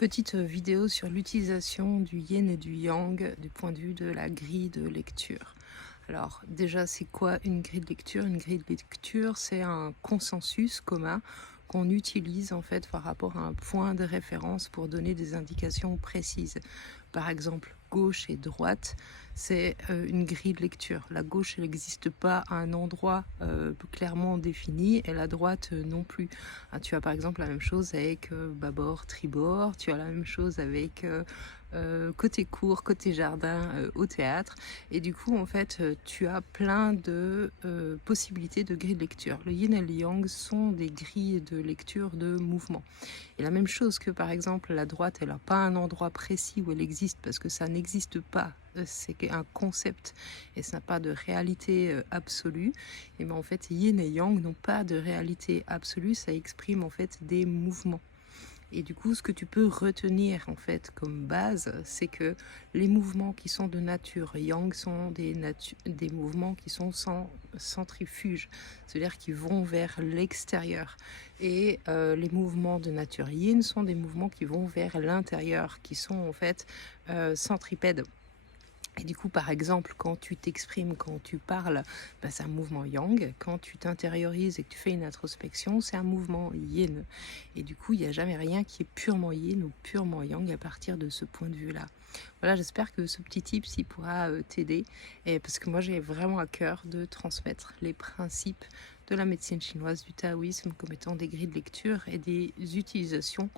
Petite vidéo sur l'utilisation du yin et du yang du point de vue de la grille de lecture. Alors déjà, c'est quoi une grille de lecture? Une grille de lecture, c'est un consensus commun qu'on utilise en fait par rapport à un point de référence pour donner des indications précises. Par exemple, gauche et droite, c'est une grille de lecture. La gauche, elle n'existe pas à un endroit clairement défini et la droite non plus. Ah, tu as par exemple la même chose avec bâbord, tribord, tu as la même chose avec côté cour, côté jardin au théâtre. Et du coup, en fait, tu as plein de possibilités de grilles de lecture. Le yin et le yang sont des grilles de lecture de mouvement. Et la même chose que, par exemple, la droite, elle n'a pas un endroit précis où elle existe parce que ça n'existe pas. C'est un concept et ça n'a pas de réalité absolue. Et bien, en fait, yin et yang n'ont pas de réalité absolue. Ça exprime en fait des mouvements. Et du coup, ce que tu peux retenir en fait comme base, c'est que les mouvements qui sont de nature yang sont des mouvements qui sont sans centrifuge, c'est-à-dire qui vont vers l'extérieur. Et les mouvements de nature yin sont des mouvements qui vont vers l'intérieur, qui sont en fait centripèdes. Et du coup, par exemple, quand tu t'exprimes, quand tu parles, c'est un mouvement yang. Quand tu t'intériorises et que tu fais une introspection, c'est un mouvement yin. Et du coup, il n'y a jamais rien qui est purement yin ou purement yang à partir de ce point de vue-là. Voilà, j'espère que ce petit tip s'y pourra t'aider. Et parce que moi, j'ai vraiment à cœur de transmettre les principes de la médecine chinoise, du taoïsme, comme étant des grilles de lecture et des utilisations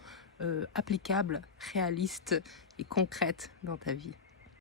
applicables, réalistes et concrètes dans ta vie.